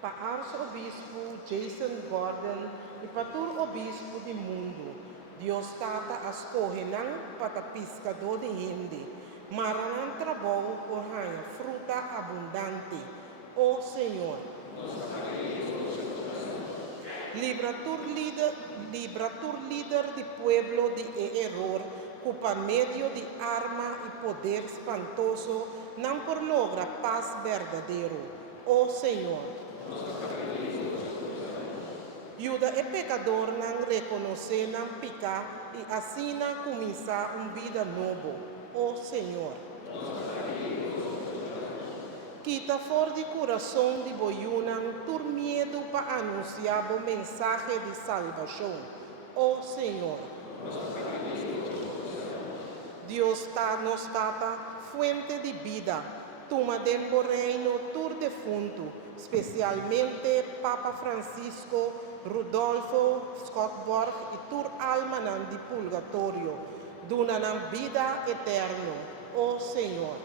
para arcebispo Jason Gordon e para todo obispo do mundo. Deus está a escolher para pescador de gente, mas não trabalho por fruta abundante. Oh Senhor, libra tu líder de pueblo de error, que por medio de arma e poder espantoso não por logra paz verdadeiro. Oh Senhor, ajuda o pecador não reconhecer, não pecar e assim não começar uma vida nova. Oh Senhor, quita fora de coração de boiúnan tur medo para anunciar a mensagem de salvação. Oh Senhor, Deus está nos data fuente de vida. Toma dentro reino tur defunto, especialmente Papa Francisco, Rudolfo, Scott Borg e tur alma nan de purgatorio. Duna nan vida eterno. Oh Senhor.